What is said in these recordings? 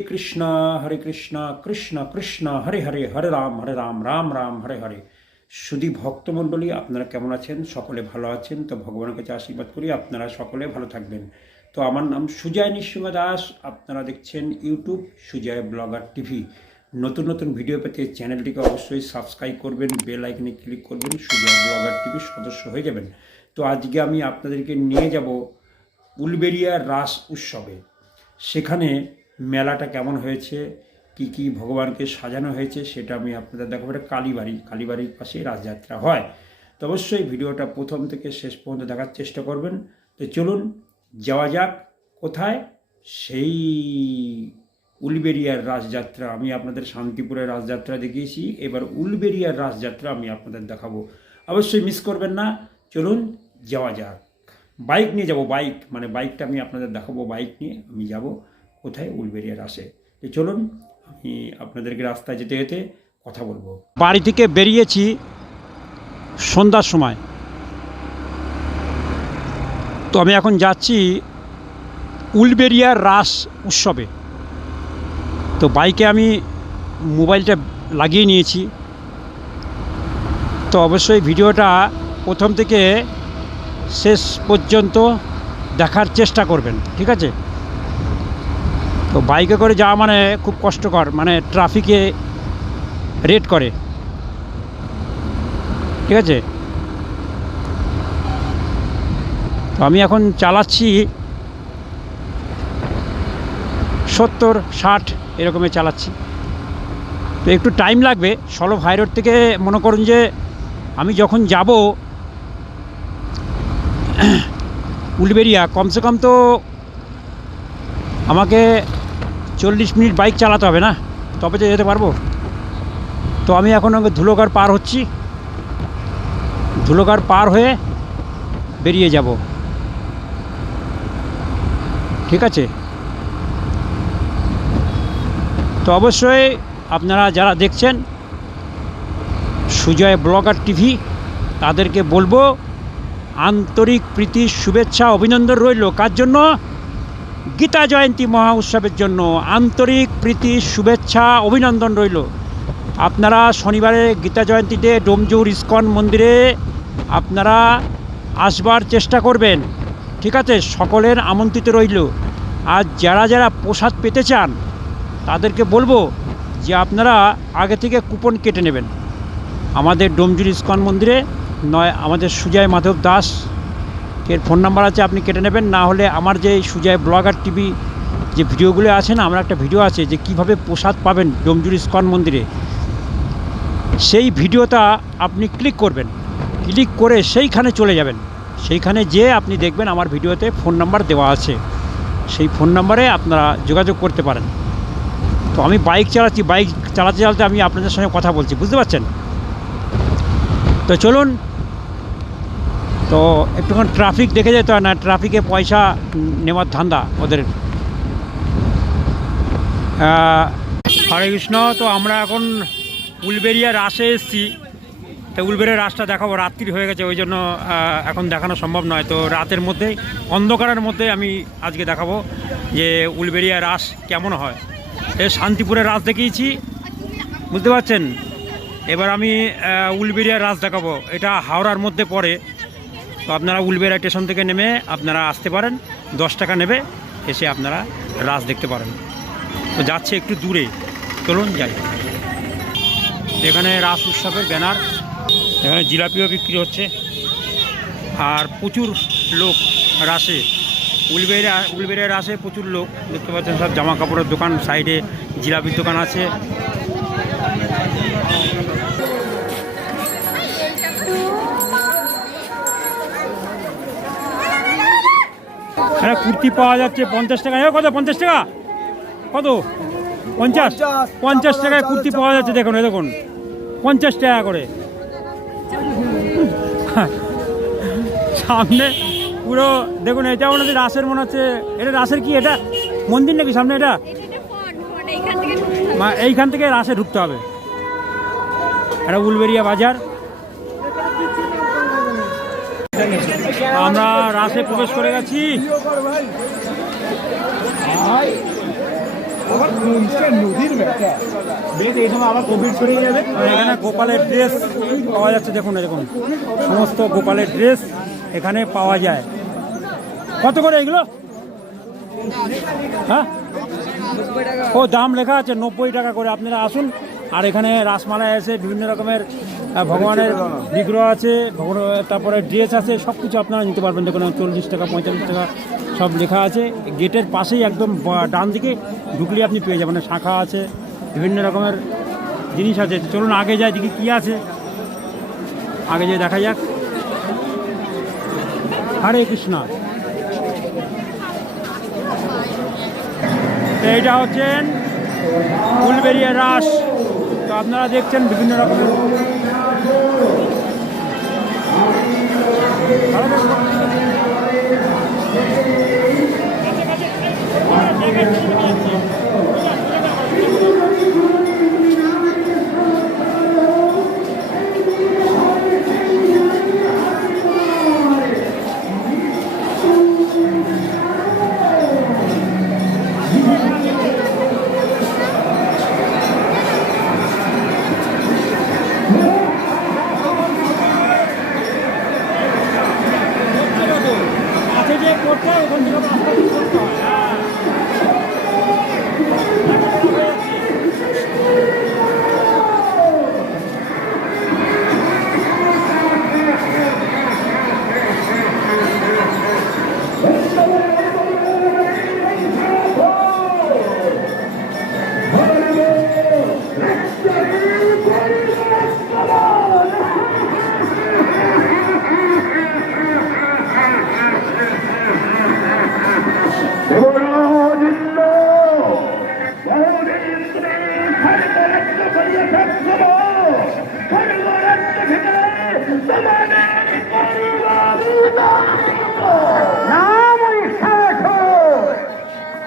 কৃষ্ণ হরে কৃষ্ণ কৃষ্ণ কৃষ্ণ হরে হরে হরে রাম হরে রাম রাম রাম হরে হরে সুদী ভক্তমণ্ডলী আপনারা কেমন আছেন? সকলে ভালো আছেন? তো ভগবানের কাছে আশীর্বাদ করি, আপনারা সকলে ভালো থাকবেন। তো আমার নাম সুজয় নৃসিংহ দাস। আপনারা দেখছেন ইউটিউব সুজয় ব্লগার টিভি। নতুন নতুন ভিডিও পেতে চ্যানেলটিকে অবশ্যই সাবস্ক্রাইব করবেন, বেল আইকনে ক্লিক করবেন, সুজয় ব্লগার টিভির সদস্য হয়ে যাবেন। তো আজকে আমি আপনাদেরকে নিয়ে যাব উলবেরিয়া রাস উৎসবে। সেখানে মেলাটা কেমন হয়েছে? কি কি ভগবানকে সাজানো হয়েছে? সেটা আমি আপনাদের দেখাবো। এটা কালীবাড়ি, কালীবাড়ির পাশেই রাজযাত্রা হয়। তো অবশ্যই ভিডিওটা প্রথম থেকে শেষ পর্যন্ত দেখার চেষ্টা করবেন। তো চলুন, যাওয়া যাক কোথায়? সেই উলবেরিয়ার রাসযাত্রা আমি আপনাদের শান্তিপুরের রাসযাত্রা দেখিয়েছি। এবার উলবেরিয়ার রাসযাত্রা আমি আপনাদের দেখাবো। অবশ্যই মিস করবেন না। চলুন, যাওয়া যাক। বাইক নিয়ে যাব। বাইক মানে বাইকটা আমি আপনাদের দেখাবো। বাইক নিয়ে আমি যাব। কোথায় উলবেরিয়ার আসে? তো চলুন, আমি আপনাদেরকে রাস্তায় যেতে যেতে কথা বলব। বাড়ি থেকে বেরিয়েছি সন্ধ্যার সময়। তো আমি এখন যাচ্ছি উলবেরিয়ার রাস উৎসবে। তো বাইকে আমি মোবাইলটা লাগিয়ে নিয়েছি। তো অবশ্যই ভিডিওটা প্রথম থেকে শেষ পর্যন্ত দেখার চেষ্টা করবেন, ঠিক আছে? তো বাইকে করে যাওয়া মানে খুব কষ্টকর মানে ট্রাফিকে রেড করে। ঠিক আছে? তো আমি এখন চালাচ্ছি সত্তর, ষাট এরকমে চালাচ্ছি। তো একটু টাইম লাগবে সলভ হাইরোড থেকে মনে করুন যে আমি যখন যাব উলবেরিয়া কমসে কম তো আমাকে চল্লিশ মিনিট বাইক চালাতে হবে না? তবে তো যেতে পারব। তো আমি এখন ধুলোকার পার হচ্ছি। ধুলোকার পার হয়ে বেরিয়ে যাব। ঠিক আছে? তো অবশ্যই আপনারা যারা দেখছেন সুজয় ব্লগার টিভি, তাদেরকে বলব, আন্তরিক প্রীতি, শুভেচ্ছা, অভিনন্দন রইল। কার জন্য? গীতা জয়ন্তী মহা উৎসবের জন্য আন্তরিক প্রীতি, শুভেচ্ছা, অভিনন্দন রইল। আপনারা শনিবারে গীতা জয়ন্তীতে ডোমজুর ইস্কন মন্দিরে আপনারা আসবার চেষ্টা করবেন। ঠিক আছে, সকলের আমন্ত্রিত রইল। আর যারা যারা প্রসাদ পেতে চান, তাদেরকে বলব যে আপনারা আগে থেকে কুপন কেটে নেবেন। আমাদের ডোমজুর ইস্কন মন্দিরে নয়, আমাদের সুজয় মাধব দাস এর ফোন নাম্বার আছে, আপনি কেটে নেবেন। না হলে আমার যে সুজয় ব্লগার টিভি যে ভিডিওগুলো আছে না, আমার একটা ভিডিও আছে যে কীভাবে প্রসাদ পাবেন ডোমজুর ইস্কন মন্দিরে। সেই ভিডিওটা আপনি ক্লিক করবেন। ক্লিক করে সেইখানে চলে যাবেন। সেইখানে যেয়ে আপনি দেখবেন আমার ভিডিওতে ফোন নাম্বার দেওয়া আছে। সেই ফোন নাম্বারে আপনারা যোগাযোগ করতে পারেন। তো আমি বাইক চালাচ্ছি, বাইক চালাতে চালাতে আমি আপনাদের সঙ্গে কথা বলছি, বুঝতে পারছেন? তো চলুন তো একটুখানি ট্রাফিক দেখে যেতে হয় না ট্রাফিকে পয়সা নেওয়ার ধান্দা ওদের। হরে কৃষ্ণ, তো আমরা এখন উলবেরিয়া রাসে এসেছি। তো উলবেরিয়া রাসটা দেখাবো, রাত্রি হয়ে গেছে, ওই জন্য এখন দেখানো সম্ভব নয়। তো রাতের মধ্যে, অন্ধকারের মধ্যে আমি আজকে দেখাবো যে উলবেরিয়া রাস কেমন হয়। এ শান্তিপুরের রাস দেখিয়েছি, বুঝতে পারছেন? এবার আমি উলবেরিয়া রাস দেখাবো। এটা হাওড়ার মধ্যে পড়ে। তো আপনারা উলবেড়া স্টেশন থেকে নেমে আপনারা আসতে পারেন, দশ টাকা নেবে, এসে আপনারা রাস দেখতে পারেন। তো যাচ্ছে একটু দূরে, চলুন যাই। এখানে রাস উৎসবের ব্যানার, এখানে জিলাপিও বিক্রি হচ্ছে। আর প্রচুর লোক রাসে উলবেড়া উলবেড়া রাসে প্রচুর লোক, দেখতে পাচ্ছেন সব জামা কাপড়ের দোকান, সাইডে জিলাপির দোকান আছে। হ্যাঁ কুর্তি পাওয়া যাচ্ছে পঞ্চাশ টাকা। এ কত? পঞ্চাশ টাকা? কত? পঞ্চাশ? পঞ্চাশ। টাকায় কুর্তি পাওয়া যাচ্ছে দেখুন দেখুন। পঞ্চাশ টাকা করে। সামনে পুরো দেখুন এটা মনে হচ্ছে রাসের মনে হচ্ছে। এটা রাসের কি? এটা মন্দির নাকি সামনে এটা? এইখান থেকে রাসে ঢুকতে হবে। এটা উলবেরিয়া বাজার। আমরা রাসে প্রবেশ করে গেছি। আবার কোভিড ছড়িয়ে যাবে। এখানে গোপালের ড্রেস পাওয়া যাচ্ছে দেখুন দেখুন। সমস্ত গোপালের ড্রেস এখানে পাওয়া যায়। কত করে এগুলো? হ্যাঁ? ও দাম লেখা আছে নব্বই টাকা করে। আপনারা আসুন আর এখানে রাসমালায় এসে বিভিন্ন রকমের ভগবানের বিগ্রহ আছে তারপরে ড্রেস আছে সব কিছু আপনারা নিতে পারবেন। দেখুন চল্লিশ টাকা, পঁয়তাল্লিশ টাকা সব লেখা আছে। গেটের পাশেই একদম ডান দিকে ঢুকলে আপনি পেয়ে যাবেন। শাখা আছে, বিভিন্ন রকমের জিনিস আছে। চলুন, আগে যাই, দেখি কী আছে। আগে যাই দেখা যাক। হরে কৃষ্ণ। এইটা হচ্ছেন ফুলবেরিয়া তো আপনারা দেখছেন বিভিন্ন রকমের ভালো করে-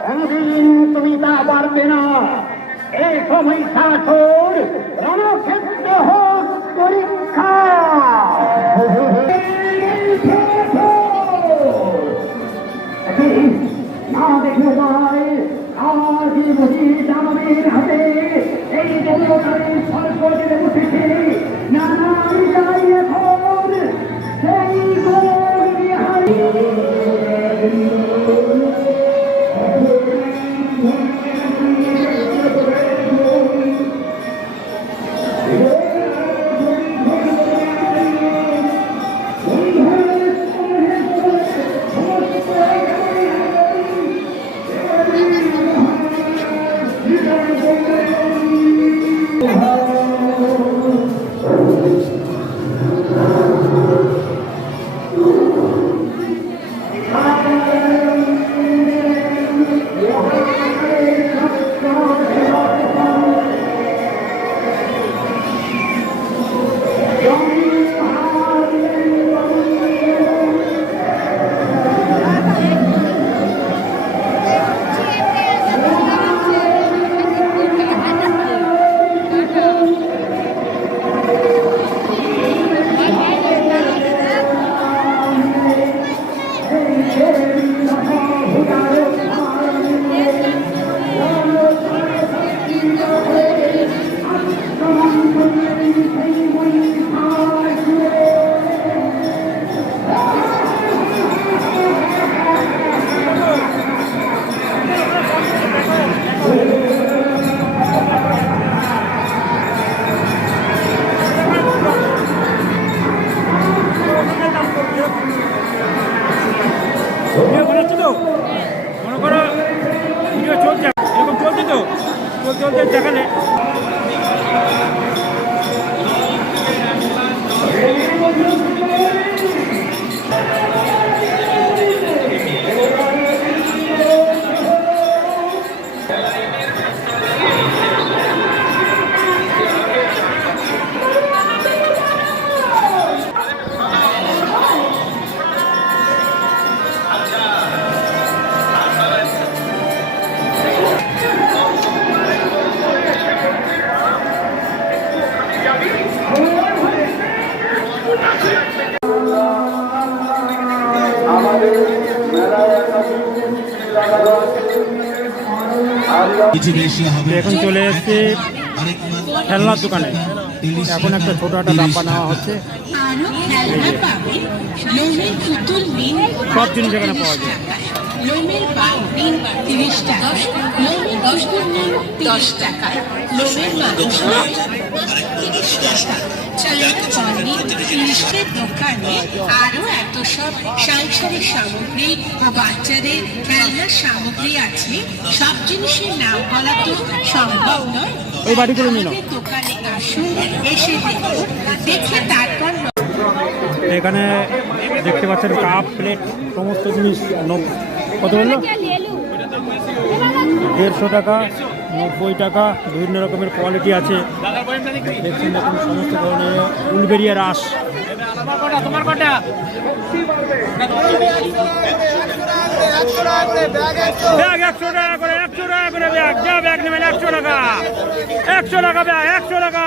কোনদিন তুমি তা পারবে না এই সময় শাসন রণক্ষেত্রে হোক পরীক্ষা না দেখে নয় আজ বুঝি দানবের হাতে এই দেবতারের সর্বদের Don't ভিডিও বানাচ্ছ তো? মনে করো ভিডিও চলছে এরকম চলছে তো? চলতে চলতে দেখালে এখন চলে এসেছি খেলনার দোকানে। এখন একটা ছোট একটা ডাব্বা নেওয়া হচ্ছে। সব জিনিস এখানে পাওয়া যায়। লোমের তিরিশ টাকা। লোমের দশ গুণ দশ টাকা। লোমের তিরিশ টাকা। চালের তিরিশের দোকানে আরও এত সব সাংসারিক সামগ্রী ও বাচ্চাদের খেলনার সামগ্রী আছে সব জিনিসের নাম বলা তো সম্ভব নয়। দোকানে আসুন এসে দেখুন দেখে তারপর এখানে দেখতে পাচ্ছেন কাপ প্লেট সমস্ত জিনিস কত বলল? দেড়শো টাকা। নব্বই টাকা, বিভিন্ন রকমের কোয়ালিটি আছে। দেখছেন, দেখুন, সমস্ত ধরনের উলবেরিয়া রাস। একশো টাকা করে, একশো টাকা করে ব্যাগ। ব্যাগ নেবেন, একশো টাকা। একশো টাকা ব্যাগ, একশো টাকা।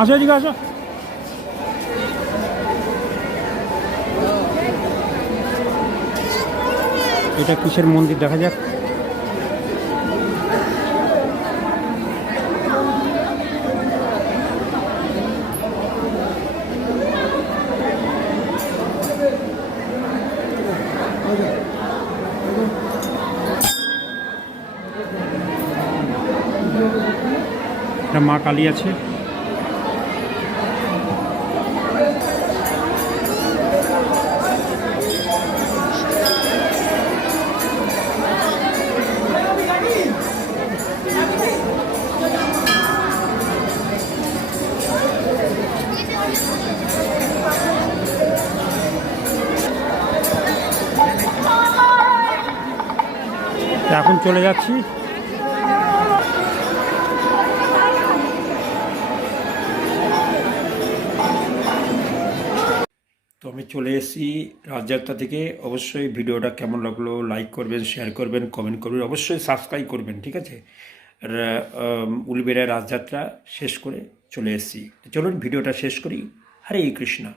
আসো এদিকে আসো। এটা কিসের মন্দির? দেখা যাক। মা কালী আছে। এখন চলে যাচ্ছি। তো আমি চলে এসেছি রাজযাত্রা থেকে। অবশ্যই ভিডিওটা কেমন লাগল লাইক করবেন শেয়ার করবেন কমেন্ট করবেন অবশ্যই সাবস্ক্রাইব করবেন ঠিক আছে? আম, রাজযাত্রা শেষ করে চলে এসেছি। চলুন ভিডিওটা শেষ করি। হরে কৃষ্ণা।